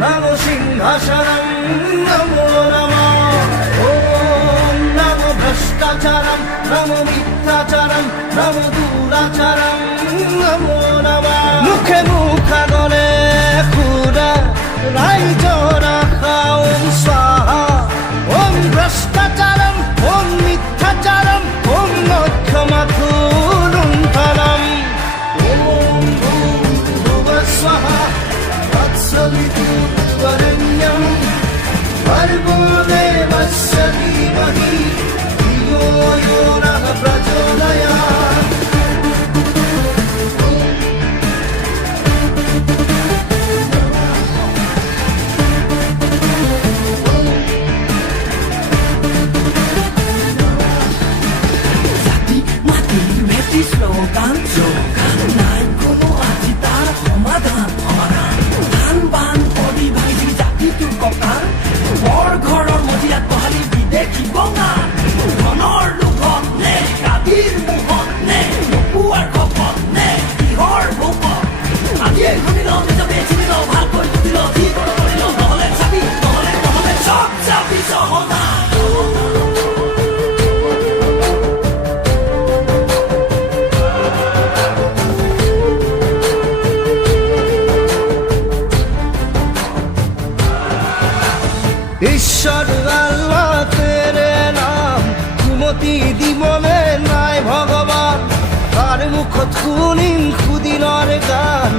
নমো সিংহাসনম নমো নমঃ ওম নমো ভ্রষ্টাচারম নমো মিথ্যাচারম নমো দুরাচারম নমো নমঃ মুখে মুখাগলে খুরা রাইজরা খাওম স্বাহা ওম ভ্রষ্টাচারম ওম মিথ্যাচারম ওম নক্ষমাথুলুণ্ঠনম ওম ভূর্ভুবঃ স্বাহা তৎসবিতুর্বরেণ্যম ভর্গো দেবস্য ধীমহি ধিয়ো यो নঃ প্রচোদয়াৎ স্লোগান নাই কোনো আজি তাৰ সমাধান ধান বান পৰি ভাঙি জাতিটোৰ কঁকাল বৰ ঘৰৰ মজিয়াত বহালি বিদেশী বঙা ধনৰ লোভত নে গাদীৰ মোহত নে নোপোৱাৰ খপত নে কিহৰ ভোকত আজিয়ে শুনি ল নিজকে চিনি ল ভালকৈ বুজি ল যি কৰি ল নহ'লে চাবি নহ'লে চব চাবি চহনা ঈশ্বর আল্লাহ তেরে নাম কুমতি দিবনে নাই ভগবান তার মুখত শুনিম সুদিনৰ গান